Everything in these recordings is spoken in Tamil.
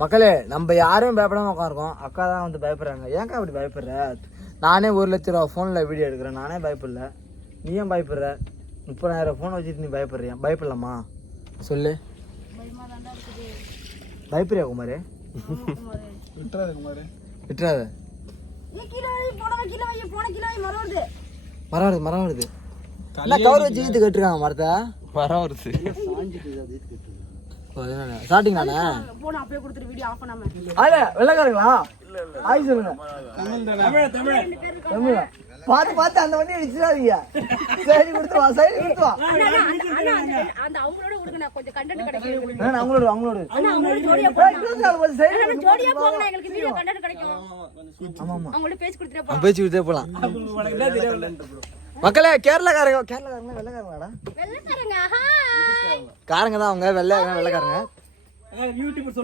மக்களே நம்ம யாரும் பயப்படாம உட்காந்துருக்கோம். அக்கா தான் வந்து பயப்படுறாங்க. ஏன்க்கா அப்படி பயப்படுற? நானே 1 லட்ச ரூபா ஃபோனில் வீடியோ எடுக்கிறேன். நானே பயப்படல. நீ ஏன் பயப்படுற? 30,000 ஃபோன் வச்சுட்டு நீ பயப்படுறியா? பயப்படலாமா சொல்லு. பயப்படுறியா குமார்? விட்டுறாத. மரம் வருது. கவர் வச்சு ஈத்து கட்டுருக்காங்க மரத்தை. மரம் வருது. ஸ்டார்டிங் தானே வெள்ளக்காரங்களா? ஆய் சொல்லுங்க. பார்த்து பார்த்து அந்த வண்டி அடிச்சிடாதீங்க. சைடு கொடுத்து வா, சைடு கொடுத்து வா. பேச்சு கொடுத்தே போலாம். மக்களே கேரளாக்காரங்க வெள்ளக்காரங்களாடா? காரங்க தான் அவங்க. வெள்ளக்காரங்க. YouTuber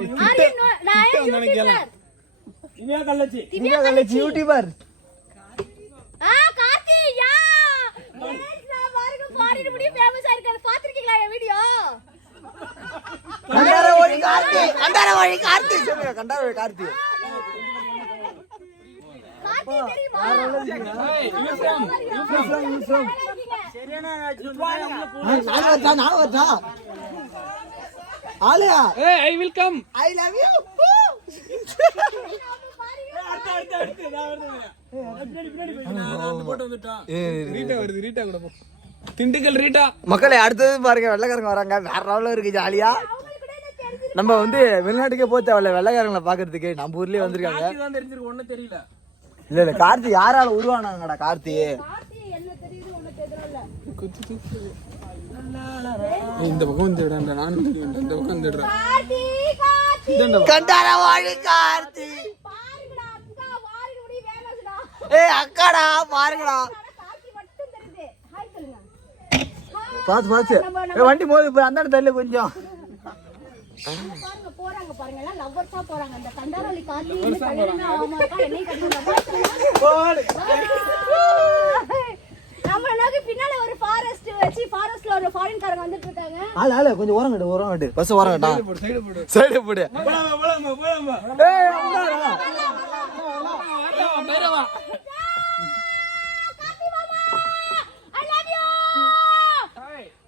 Karthi. I will come. I love you. Dindigul Rita. மக்களே அடுத்தது பாருங்க, வெள்ளக்காரங்க வராங்க. வேற லெவல்ல இருக்கு, ஜாலியா. நம்ம வந்து வெளிநாட்டுக்கே போக தேவையில்ல வெள்ளக்காரங்களை பாக்குறதுக்கு. நம்ம ஊர்லயே வந்திருக்காங்க. இல்ல கார்த்தி யாரால உருவானாங்கடா? கார்த்தி இந்த பக்கம் வந்துடுறேன். நானும் இந்த பக்கம் வந்துடுறேன். கண்டாரவாழி கார்த்தி. ஏய் அக்காடா பாருங்கடா. பாத்து வண்டி மோதி போய் அந்த இடத்துல கொஞ்சம் பின்னால ஒரு ஃபாரஸ்ட் வச்சு ஃபாரஸ்ட்ல ஒரு ஃபாரின் காரங்க வந்துட்டு இருக்காங்க. ஆளு கொஞ்சம் ஓரம் கட்டு பஸ் ஓரம் கட்டா. சைடு போடு. ஏய் அம்மாடா. மேரவா.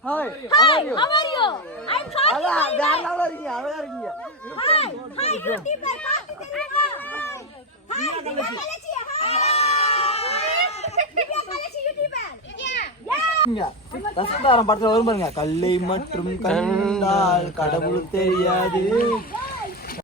Hi. How are you? I'm Karthi. அழகா இருக்கீங்க. Hi, YouTuber Karthi தெரியுமா? Hi, திவ்யா கலச்சி. திவ்யா கலச்சி YouTuber. தசதாரம் படத்துல வரும் பாருங்க. கல்லை மற்றும் கண்டால் கடவுள் தெரியாது.